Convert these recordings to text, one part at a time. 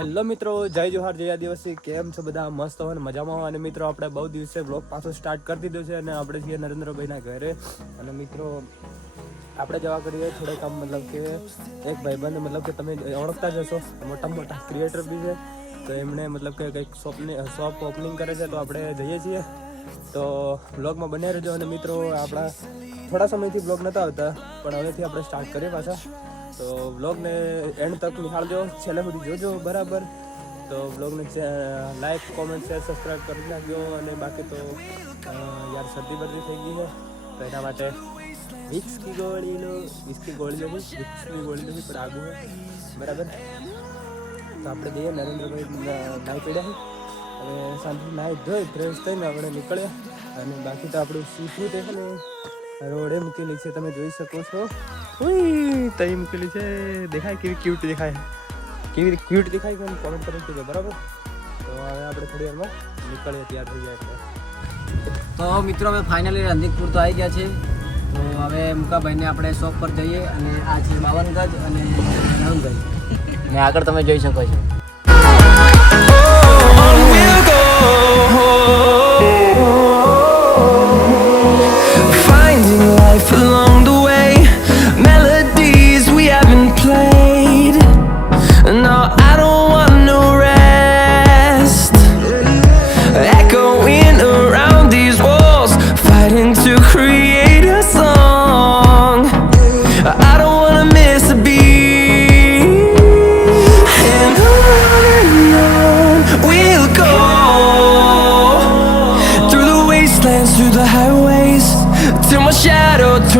Hello મિત્રો, જય જોહાર, જય આદિવાસી. કેમ છો બધા? મસ્ત હોય મજામાં હોય અને મિત્રો, આપણે બહુ દિવસે બ્લોગ પાછો સ્ટાર્ટ કરી દીધો છે અને આપણે છીએ નરેન્દ્રભાઈના ઘરે. અને મિત્રો, આપણે જવા કરીએ થોડે કામ, મતલબ કે એક ભાઈબંધ, મતલબ કે તમે ઓળખતા જ હશો. મોટા મોટા ક્રિએટર બી છે. તો એમણે, મતલબ કે કંઈક શોપની, શોપ ઓપનિંગ કરે છે, તો આપણે જઈએ છીએ. તો બ્લોગમાં બન્યા રહેજો. અને મિત્રો, આપણા થોડા સમયથી બ્લોગ નહોતા આવતા, પણ હવેથી આપણે સ્ટાર્ટ કરીએ પાછા. તો બ્લોગને એન્ડ તક નિહાળજો. છેલ્લે સુધી જોજો, બરાબર. તો બ્લોગને લાઈક કોમેન્ટ શેર સબસ્ક્રાઈબ કરી નાખજો. અને બાકી તો યાર શરદી બરદી થઈ ગઈ છે, તો એના માટે વિક્સ કી ગોળી લો વિક્સ ગોળી લો વિક્સ કી ગોળી લો પણ આગું બરાબર? તો આપણે જઈએ નરેન્દ્રભાઈ નાઈ પડ્યા હવે શાંતિ નાઈ ધોઈ ફ્રેશ થઈને આપણે નીકળ્યા. અને બાકી તો આપણું શું છે ને, રોડે મૂકેલી છે તમે જોઈ શકો છો. ઉઈ તઈ મૂકેલી છે દેખાય કેવી ક્યુટ દેખાય. કેવી ક્યુટ દેખાય કે કોમેન્ટ કરી દેજો બરાબર? તો હવે આપણે થોડી વારમાં નીકળીએ તૈયાર થઈ જાય એટલે. તો મિત્રો અમે ફાઇનલી રંધીકપુર તો આવી ગયા છે. તો હવે મુકાભાઈને આપણે શોપ પર જઈએ અને આ છે બાવનગજ અને રાહુલભાઈ અને આગળ તમે જોઈ શકો છો.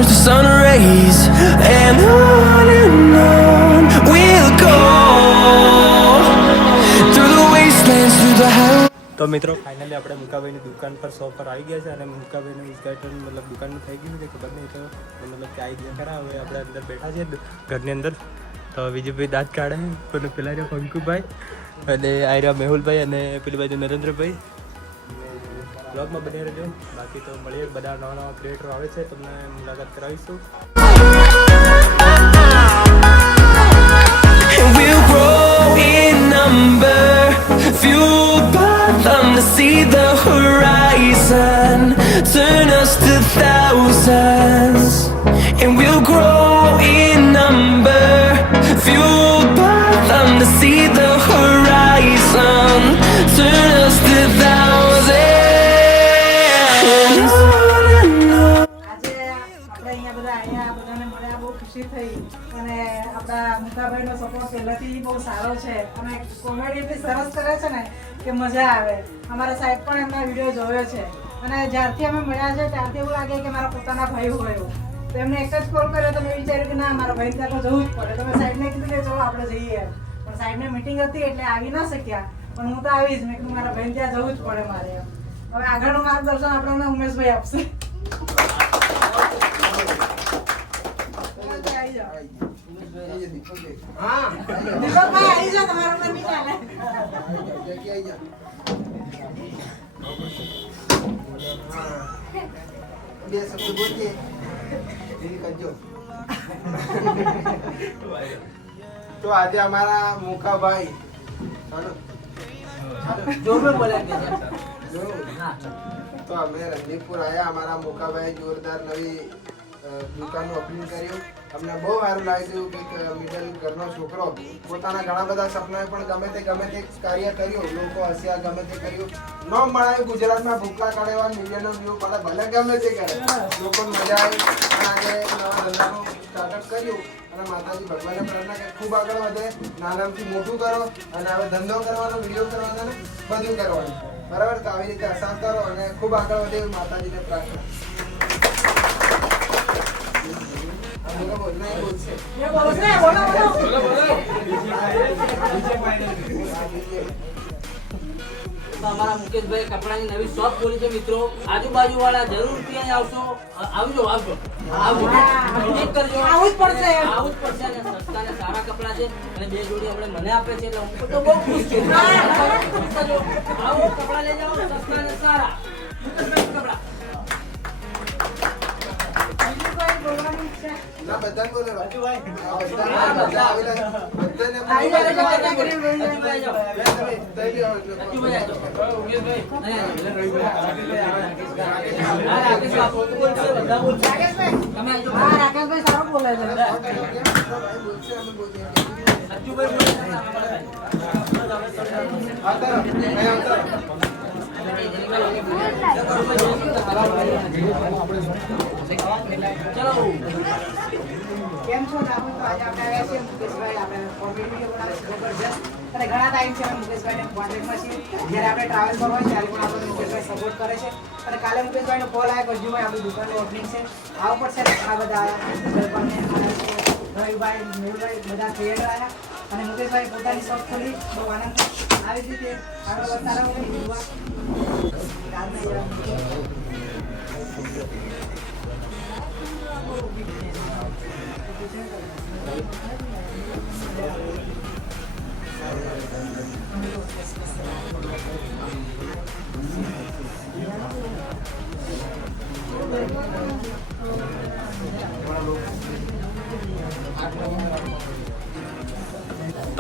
Shadow the sun rays. And on through through. તો મિત્રો ફાઇનલી આપણે મુકાભાઈની દુકાન પર શોપ પર આવી ગયા છે અને મુકાભાઈનું ઉદઘાટન મતલબ દુકાનનું થઈ ગયું છે ખબર નહીં તો મતલબ કે આવી ગયા ખરા, હવે આપણે અંદર બેઠા છીએ ઘરની અંદર તો બીજું ભાઈ દાંત કાઢે પેલા રહ્યો પંકુભાઈ અને આ રહ્યા મેહુલભાઈ અને પેલી બાજુ નરેન્દ્રભાઈ બ્લોગમાં બની રહેજો. બાકી તો મળીએ બધા નવા નવા ક્રિએટરો આવે છે, તમને મુલાકાત કરાવીશું. અહીંયા બધા અહીંયા બધાને મળ્યા બહુ ખુશી થઈ. અને આપણા મુકાભાઈનો સપોર્ટ પહેલાથી બહુ સારો છે. અને કોમેડી એટલી સરસ કરે છે ને કે મજા આવે. અમારા સાહેબ પણ એમના વીડિયો જોયો છે. અને જ્યારથી અમે મળ્યા છે, ત્યારથી એવું લાગે કે મારા પોતાના ભાઈ હોય. તો એમને એક જ કોલ કર્યો તો મેં વિચાર્યું કે ના, મારા ભાઈ ત્યાં તો જવું જ પડે. તો મેં સાહેબને કીધું કે ચલો આપણે જઈએ પણ સાહેબને મિટિંગ હતી એટલે આવી ન શક્યા. પણ હું તો આવીશ. મેં કીધું મારા ભાઈ ત્યાં જવું જ પડે મારે હવે આગળનું માર્ગદર્શન આપણને ઉમેશભાઈ આપશે આવી જાઓ. દીપકભાઈ આવી જાઓ, તમારા ઉપર નહીં ચાલે. બે શબ્દ બોલીએ કરજો તો આજે અમારા મુખાભાઈ તો અમે રંગીપુર આવ્યા અમારા મુખાભાઈ જોરદાર નવી દુકાનનું ઓપનિંગ કર્યું. અમને બહુ સારું લાગ્યું કે મિડલ ઘરનો છોકરો પોતાના ઘણા બધા સપના પણ ગમે તે ગમે તે કાર્ય કર્યું, લોકો હસ્યા, ગમે તે કર્યું. ન મળાયું ગુજરાતમાં ભૂખલા કાઢેવા મિલિયનો વ્યૂ પડે ભલે ગમે તે કરે. લોકો મજા આવી. અને નવા ધંધાનું સ્ટાર્ટઅપ કર્યું અને માતાજી ભગવાનને પ્રાર્થના કે ખૂબ આગળ વધે. નાનામથી મોટું કરો અને હવે ધંધો કરવાનો વીડિયો કરવાનો બધું કરવાનું. બરાબર? તો આવી રીતે અસાન કરો અને ખૂબ આગળ વધે માતાજીને પ્રાર્થના આ બોલો બોલ ના એ બોલશે એ બોલો છે, બોલો, બોલો. તો અમારા મુકેશભાઈ કપડાની નવી શોપ ખોલી છે મિત્રો. આજુબાજુ વાળા જરૂરથી અહીં આવશો આવજો આવજો. વિઝિટ કરજો. આવું જ પડશે. આવું જ પડશે અને સસ્તા સારા કપડા છે. અને બે જોડી આપણે મને આપે છે એટલે હું તો બહુ ખુશ છું. આવો કપડા લઈ જાઓ સસ્તા ને સારા. રાકેશભાઈ સારું બોલે છે સચ્ચુભાઈ કેમ છો? રાહુલ આજે આપણે આવ્યા છીએ મુકેશભાઈ. આપણે ઘણા ટાઈમ છે અમે મુકેશભાઈને છીએ. જ્યારે આપણે ટ્રાવેલ હોય ત્યારે પણ આપણને મુકેશભાઈ સપોર્ટ કરે છે. અને કાલે મુકેશભાઈનો કોલ આવ્યો કે હજુભાઈ આપણી દુકાનનું ઓપનિંગ છે. આવું પડશે ઘણા બધા આવ્યા રવિભાઈ મેહુલભાઈ બધા ક્રિએટર આવ્યા. અને મુકેશભાઈ પોતાની શોપ ખોલી બહુ આનંદ આવી રીતે આગળ વધતા રહો યુવા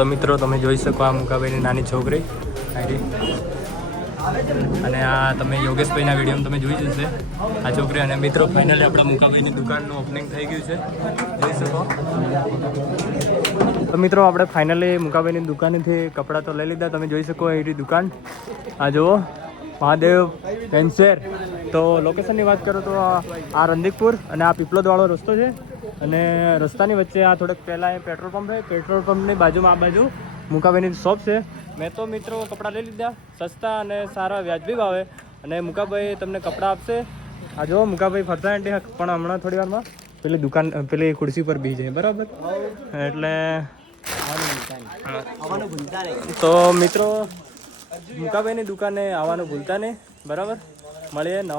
તો મિત્રો, તમે જોઈ શકો આ મુકાભાઈની નાની છોકરી અને આ તમે યોગેશભાઈના વિડીયોમાં તમે જોઈ જશે આ છોકરી. અને મિત્રો ફાઇનલી આપણા મુકાભાઈની દુકાનનું ઓપનિંગ થઈ ગયું છે. જોઈ શકો. તો મિત્રો, આપણે ફાઇનલી મુકાભાઈની દુકાનેથી કપડાં તો લઈ લીધા. તમે જોઈ શકો એની દુકાન. આ જુઓ. મહાદેવ પેન્સેર તો લોકેશનની વાત કરું તો આ રંદીકપુર અને આ પીપલોદવાળો રસ્તો છે. અને રસ્તાની વચ્ચે આ થોડેક પહેલાં એ પેટ્રોલ પંપ છે. પેટ્રોલ પંપની બાજુમાં આ બાજુ મુકાભાઈની શોપ છે. મેં તો મિત્રો કપડાં લઈ લીધા સસ્તા અને સારા વ્યાજબી ભાવે. અને મુકાભાઈ તમને કપડાં આપશે. આ જો મુકાભાઈ ફરતા એન્ટી પણ હમણાં થોડી વારમાં પેલી દુકાન પેલી ખુરશી પર બી જાય બરાબર? એટલે તો મિત્રો મુકાભાઈની દુકાને આવવાનું ભૂલતા નહીં. બરાબર? મળીએ નવા